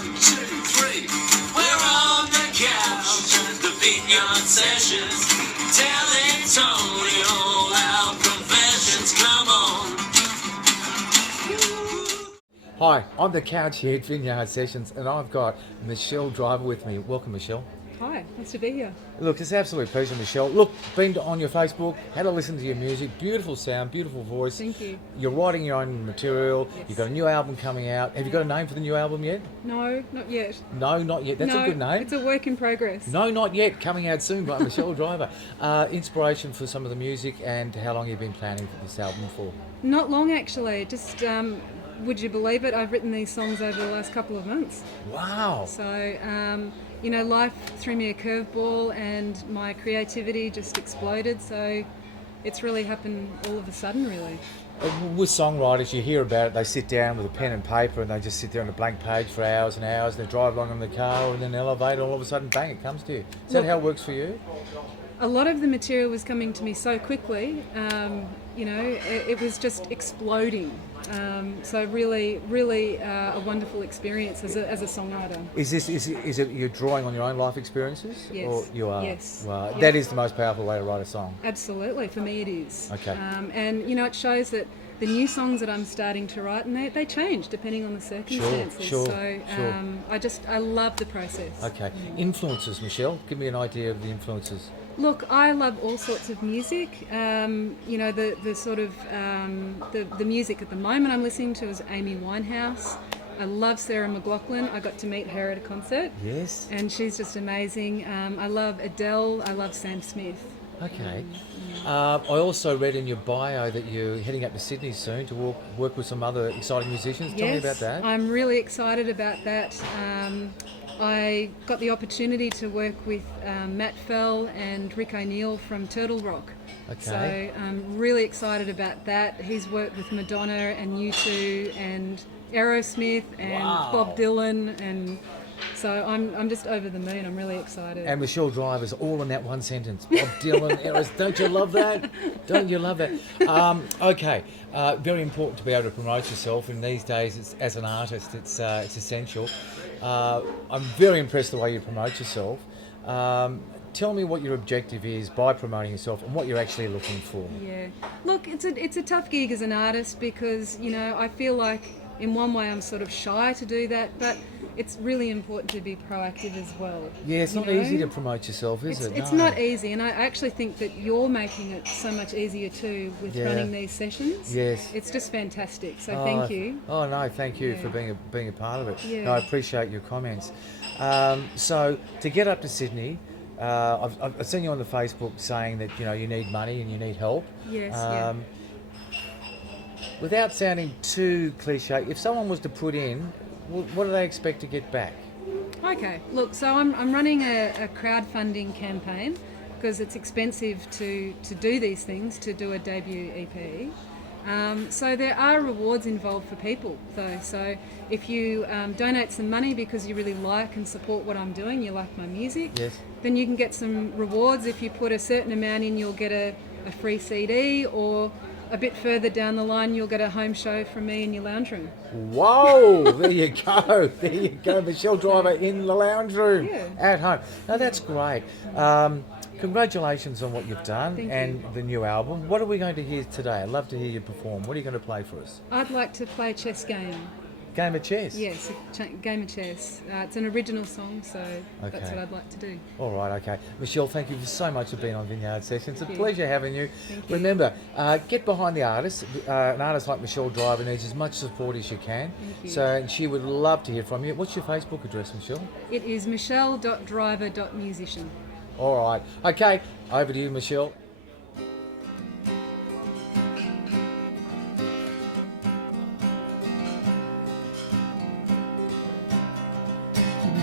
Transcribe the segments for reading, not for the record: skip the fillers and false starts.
2, 3. We're on the couch at the Vineyard sessions, telling Tony all our confessions. Come on. Hi, I'm the couch here at Vineyard Sessions, and I've got Michelle Driver with me. Welcome, Michelle. Hi, nice to be here. Look, it's an absolute pleasure, Michelle. Look, been on your Facebook, had a listen to your music, beautiful sound, beautiful voice. Thank you. You're writing your own material. Yes. You've got a new album coming out. Have you got a name for the new album yet? No, not yet. No, not yet. That's no, a good name. It's a work in progress. No, not yet. Coming out soon by Michelle Driver. Inspiration for some of the music, and how long you've been planning for this album for? Not long actually. Just would you believe it? I've written these songs over the last couple of months. Wow. So life threw me a curveball, and my creativity just exploded. So it's really happened all of a sudden, really. With songwriters, you hear about it, they sit down with a pen and paper and they just sit there on a blank page for hours and hours, and they drive along in the car or in an elevator, all of a sudden, bang, it comes to you. Is that how it works for you? A lot of the material was coming to me so quickly, it was just exploding. So really a wonderful experience as a songwriter. Is it you're drawing on your own life experiences? Yes. Or you are? Yes. Wow. Yeah. That is the most powerful way to write a song. Absolutely, for me it is. Okay. And it shows that the new songs that I'm starting to write, and they change depending on the circumstances. Sure. I love the process. Okay. Influences, Michelle. Give me an idea of the influences. Look, I love all sorts of music. The sort of the music at the moment I'm listening to is Amy Winehouse. I love Sarah McLachlan. I got to meet her at a concert. Yes. And she's just amazing. I love Adele. I love Sam Smith. Okay. I also read in your bio that you're heading up to Sydney soon to work with some other exciting musicians. Tell me about that. I'm really excited about that. I got the opportunity to work with Matt Fell and Rick O'Neill from Turtle Rock. Okay. So I'm really excited about that. He's worked with Madonna and U2 and Aerosmith and Bob Dylan, and so I'm just over the moon. I'm really excited. And Michelle Driver's all in that one sentence. Bob Dylan, Aerosmith. Don't you love that? Don't you love that? Okay. Very important to be able to promote yourself in these days. As an artist, it's essential. I'm very impressed the way you promote yourself. Tell me what your objective is by promoting yourself and what you're actually looking for. Yeah. Look, it's a tough gig as an artist because, I feel like in one way I'm sort of shy to do that, but it's really important to be proactive as well. Yeah, it's not easy to promote yourself, is it? It's not easy, and I actually think that you're making it so much easier too with running these sessions. Yes. It's just fantastic, so thank you. Oh no, thank you for being a part of it. Yeah. No, I appreciate your comments. So to get up to Sydney, I've seen you on the Facebook saying that you need money and you need help. Yes. Without sounding too cliche, if someone was to put in, what do they expect to get back? Okay, look, so I'm running a crowdfunding campaign because it's expensive to do these things, to do a debut EP. So there are rewards involved for people though. So if you donate some money because you really like and support what I'm doing, you like my music, Yes. then you can get some rewards. If you put a certain amount in, you'll get a free CD, or a bit further down the line, you'll get a home show from me in your lounge room. Whoa, there you go. There you go. Michelle Driver in the lounge room at home. Now that's great. Congratulations on what you've done and the new album. What are we going to hear today? I'd love to hear you perform. What are you going to play for us? I'd like to play a chess game. Game of chess? Yes, a game of chess. It's an original song, so that's what I'd like to do. All right, okay. Michelle, thank you so much for being on Vineyard Sessions. It's a pleasure having you. Thank you. Remember, get behind the artist. An artist like Michelle Driver needs as much support as you can. Thank you. So, and she would love to hear from you. What's your Facebook address, Michelle? It is michelle.driver.musician. All right. Okay, over to you, Michelle.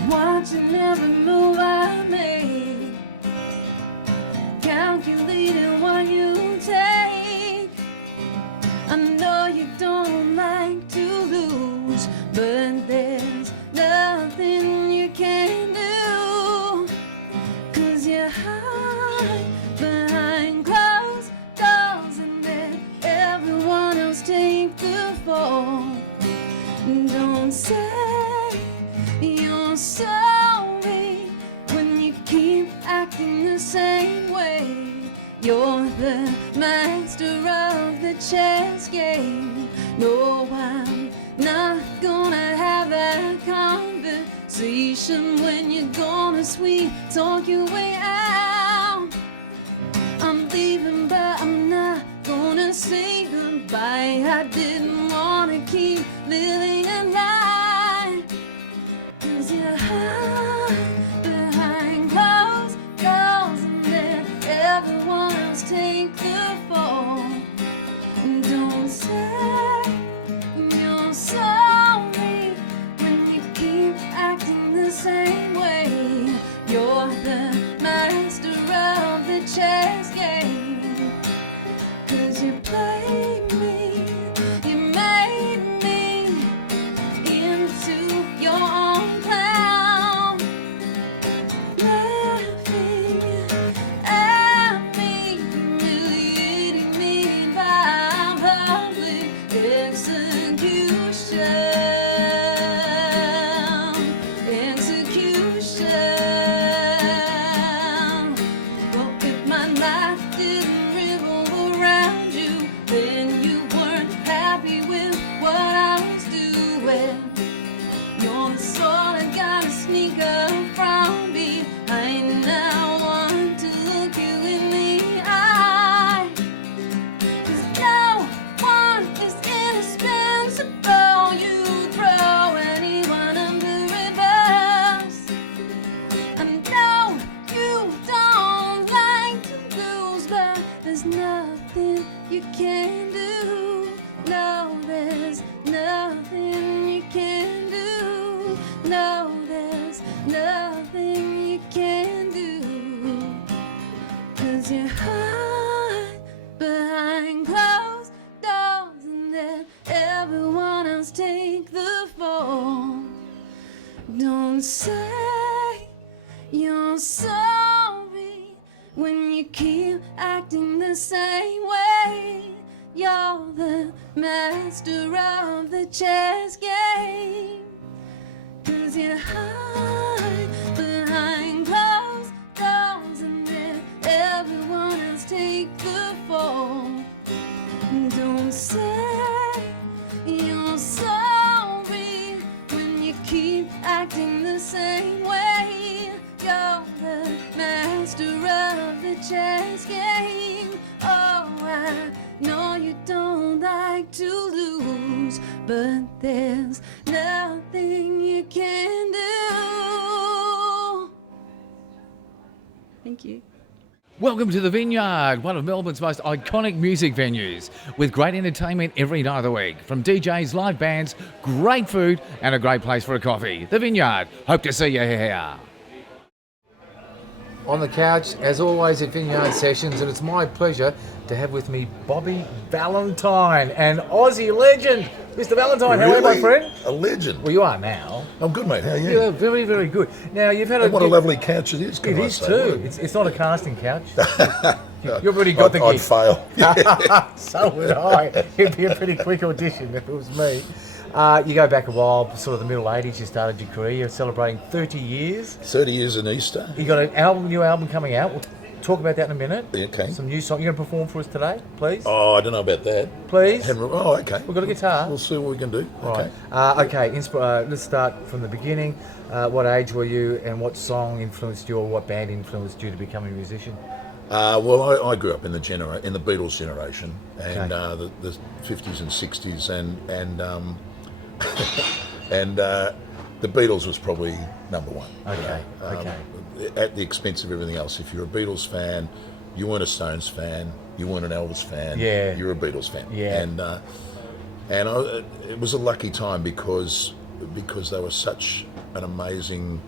Watching every move I make, calculating what you take. I know you don't like to lose, but there's nothing you can do, 'cause you're high behind closed doors and let everyone else take the fall. Don't say conversation when you're gonna sweet talk your way out. I'm leaving, but I'm not gonna say goodbye. I didn't wanna keep living a lie, 'cause you're hide behind closed doors and let everyone else take the fall. And don't say you're sorry when you keep acting the same way. You're the master of the chess game, 'cause you played me, you made me into your own clown, laughing at me, humiliating me by public execution. Well, if my life didn't revolve around you, then you weren't happy with what I was doing. You're the sort of guy to sneak up from behind. I want to look you in the eye, 'cause no one is indispensable. You throw anyone under a bus. I know you don't like to lose, but there's nothing you can do. No, there's nothing you can do. No, there's nothing you can do. 'Cause you hide behind closed doors and let everyone else take the fall. Don't say you're sorry when you keep acting the same way. You're the master of the chess game, 'cause you hide behind closed doors and let everyone else take the fall. Don't say you're sorry when you keep acting the same way. You're the master of the chess game. Oh, I know you don't like to lose, but there's nothing you can do. Thank you. Welcome to the Vineyard, one of Melbourne's most iconic music venues, with great entertainment every night of the week. From DJs, live bands, great food, and a great place for a coffee. The Vineyard. Hope to see you here. On the couch, as always, at Vineyard Sessions, and it's my pleasure to have with me Bobby Valentine, an Aussie legend. Mr. Valentine, how are you, my friend? A legend. Well, you are now. I'm good, mate. How are you? You're very, very good. Now, you've had And what a lovely couch it is. It is too. It's not a casting couch. You've already got the gig. I'd fail. So would I. It'd be a pretty quick audition if it was me. You go back a while, sort of the middle 80s, you started your career. You're celebrating 30 years. 30 years in Easter. You got an new album coming out. We'll talk about that in a minute. Okay. Some new songs. You're going to perform for us today, please? Oh, I don't know about that. Please? Okay. We've got a guitar. We'll see what we can do. Right. Okay. Okay, let's start from the beginning. What age were you, and what song influenced you, or what band influenced you to become a musician? Well, I grew up in the Beatles generation, and Okay. the 50s and 60s, and the Beatles was probably number one. Okay, okay. At the expense of everything else. If you're a Beatles fan, you weren't a Stones fan, you weren't an Elvis fan. Yeah. You're a Beatles fan. Yeah. And it was a lucky time because they were such an amazing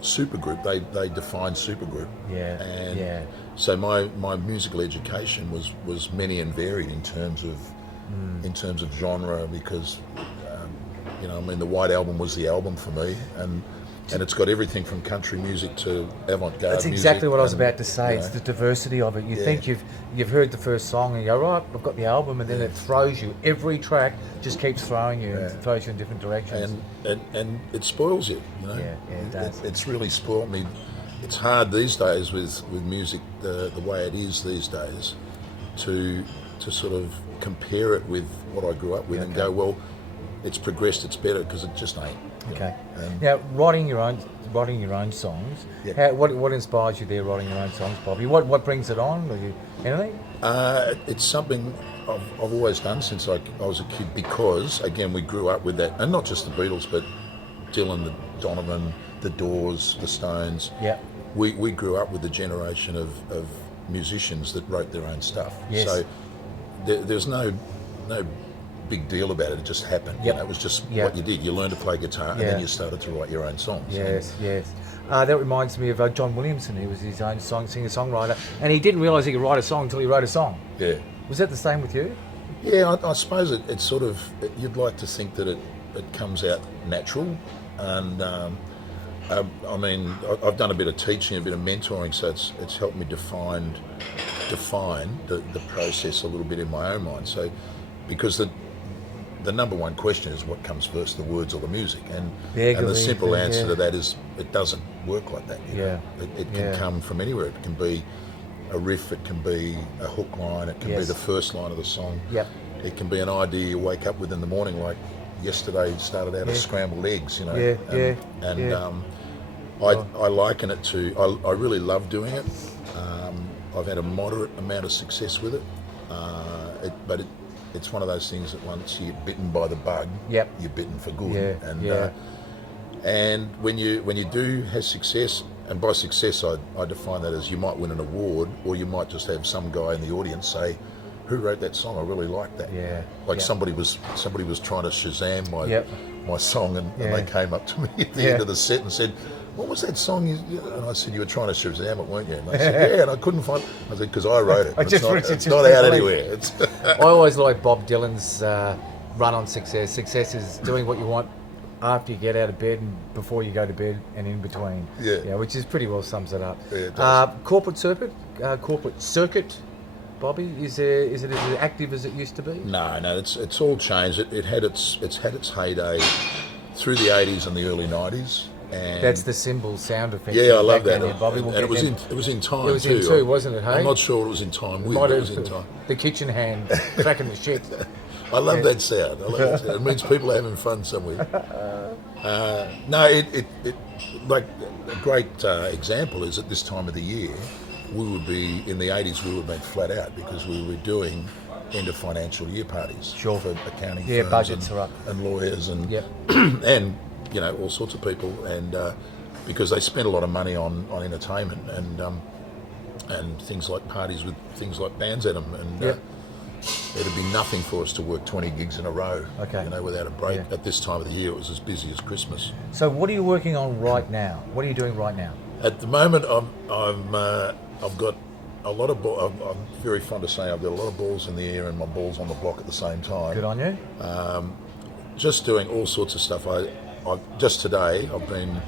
supergroup. They defined supergroup. Yeah. And yeah. so my musical education was many and varied in terms of genre, because the White Album was the album for me, and it's got everything from country music to avant-garde That's music. exactly what I was and, about to say. you It's know, the diversity of it. You Yeah. think you've heard the first song and you go, right, I've got the album, and then it throws you. Every track just keeps throwing you and throws you in different directions. and it spoils you. Yeah, it does. It's really spoiled me. It's hard these days with music the way it is these days to sort of compare it with what I grew up with and go, well, it's progressed, it's better, because it just ain't. Okay. And Now, writing your own songs. Yeah. What inspires you there, writing your own songs, Bobby? What brings it on? Anything? it's something I've always done since I was a kid, because again we grew up with that, and not just the Beatles, but Dylan, the Donovan, the Doors, the Stones. Yeah. We grew up with the generation of musicians that wrote their own stuff. Yes. So there's no big deal about it. It just happened. Yep. It was just Yep. what you did. You learned to play guitar, and Yeah. then you started to write your own songs. Yes, yes. That reminds me of John Williamson. He was his own singer-songwriter, and he didn't realise he could write a song until he wrote a song. Yeah. Was that the same with you? Yeah, I suppose it's sort of, you'd like to think that it comes out natural, and I mean, I've done a bit of teaching, a bit of mentoring, so it's helped me define the process a little bit in my own mind. So, because the number one question is what comes first, the words or the music, and the simple answer to that is it doesn't work like that. You know? It can come from anywhere. It can be a riff, it can be a hook line, it can be the first line of the song. Yep. It can be an idea you wake up with in the morning, like yesterday started out as scrambled eggs, you know. I liken it to, I really love doing it. I've had a moderate amount of success with it, but it's one of those things that once you get bitten by the bug, Yep. you're bitten for good. Yeah, And when you do have success, and by success I define that as you might win an award, or you might just have some guy in the audience say, "Who wrote that song? I really like that." Yeah. Like Yep. somebody was trying to Shazam my song, and Yeah. they came up to me at the end of the set and said, "What was that song?" And I said, "You were trying to Shazam it, weren't you?" And they said, "Yeah," and I couldn't find it. I said, "Because I wrote it. It's not out anywhere." It's I always like Bob Dylan's run on success. Success is doing what you want after you get out of bed and before you go to bed and in between. Yeah. Which is pretty well sums it up. Yeah, it does. Corporate circuit, Bobby, is it as active as it used to be? No, it's all changed. It's had its heyday through the 80s and the early 90s. And That's the cymbal sound effect. yeah, I love that. There, Bobby. We'll And it get them. was in time It was too. in two, wasn't it? Hey, I'm not sure it was in time with, Might but it have was in time. the kitchen hand cracking the shit. I love that sound. It means people are having fun somewhere. No, it like a great example is at this time of the year, we would be in the 80s. We would have been flat out because we were doing end of financial year parties Sure. for accounting Yeah, firms budgets and, are up. and lawyers and Yep. and you know all sorts of people, and because they spend a lot of money on entertainment and things like parties with things like bands at them, and Yep. it'd be nothing for us to work 20 gigs in a row, Okay. you know, without a break. Yeah. At this time of the year, it was as busy as Christmas. So what are you working on right now? What are you doing right now? At the moment, I've got a lot of I'm very fond of saying I've got a lot of balls in the air and my balls on the block at the same time. Good on you. Just doing all sorts of stuff. Just today I've been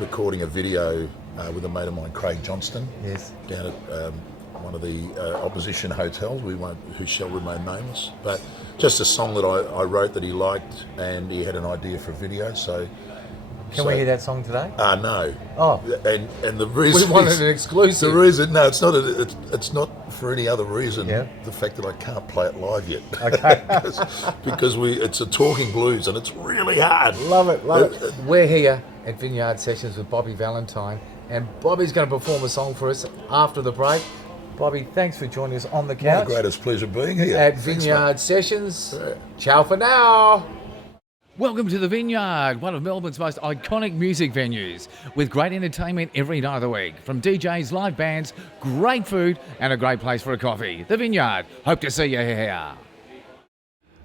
recording a video with a mate of mine, Craig Johnston, Yes. down at one of the opposition hotels. Who shall remain nameless. But just a song that I wrote that he liked, and he had an idea for a video. So Can we hear that song today? No. Oh. And the reason We wanted is- an exclusive. The reason, no, it's not. It's not for any other reason. Yeah. The fact that I can't play it live yet. Okay. because it's a talking blues and it's really hard. Love it. We're here at Vineyard Sessions with Bobby Valentine, and Bobby's going to perform a song for us after the break. Bobby, thanks for joining us on the My couch greatest pleasure being here. at Thanks, Vineyard mate. Sessions. Yeah. Ciao for now. Welcome to the Vineyard, one of Melbourne's most iconic music venues, with great entertainment every night of the week. From DJs, live bands, great food, and a great place for a coffee. The Vineyard. Hope to see you here.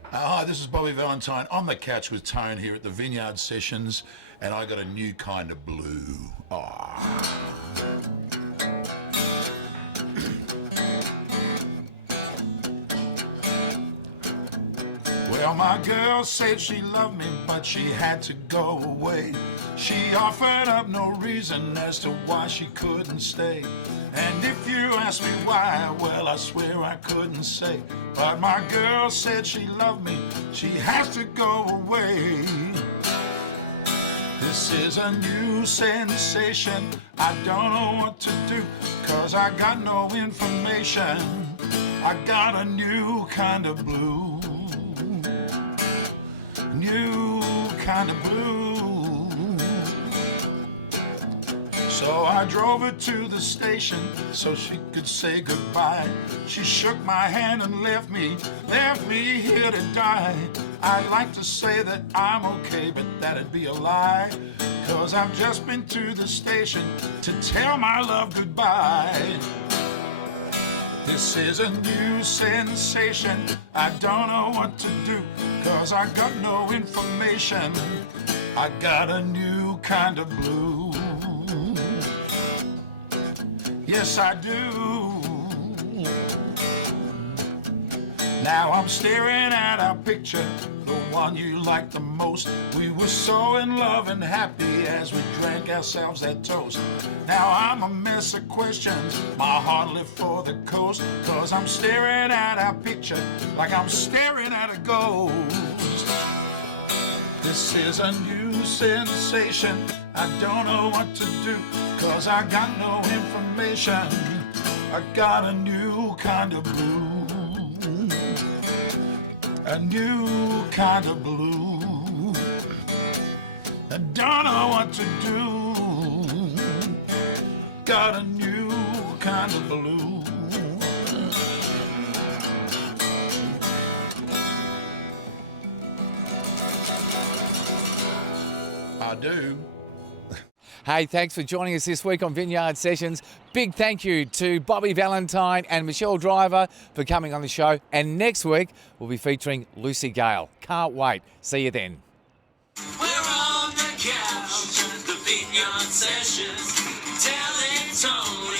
Hi, this is Bobby Valentine on the couch with Tone here at the Vineyard Sessions, and I got a new kind of blue. Well, my girl said she loved me, but she had to go away. She offered up no reason as to why she couldn't stay. And if you ask me why, well, I swear I couldn't say. But my girl said she loved me, she has to go away. This is a new sensation, I don't know what to do, 'cause I got no information. I got a new kind of blue. New kind of blue. So I drove her to the station so she could say goodbye. She shook my hand and left me here to die. I'd like to say that I'm okay, but that'd be a lie. 'Cause I've just been to the station to tell my love goodbye. This is a new sensation. I don't know what to do, 'cause I got no information. I got a new kind of blue. Yes, I do. Now I'm staring at our picture, the one you liked the most. We were so in love and happy as we drank ourselves that toast. Now I'm a mess of questions, my heart left for the coast. 'Cause I'm staring at our picture like I'm staring at a ghost. This is a new sensation, I don't know what to do, 'cause I got no information. I got a new kind of blue. A new kind of blue. I don't know what to do. Got a new kind of blue. I do. Hey, thanks for joining us this week on Vineyard Sessions. Big thank you to Bobby Valentine and Michelle Driver for coming on the show. And next week, we'll be featuring Lucy Gale. Can't wait. See you then. We're on the couch, the Vineyard Sessions, telling Tony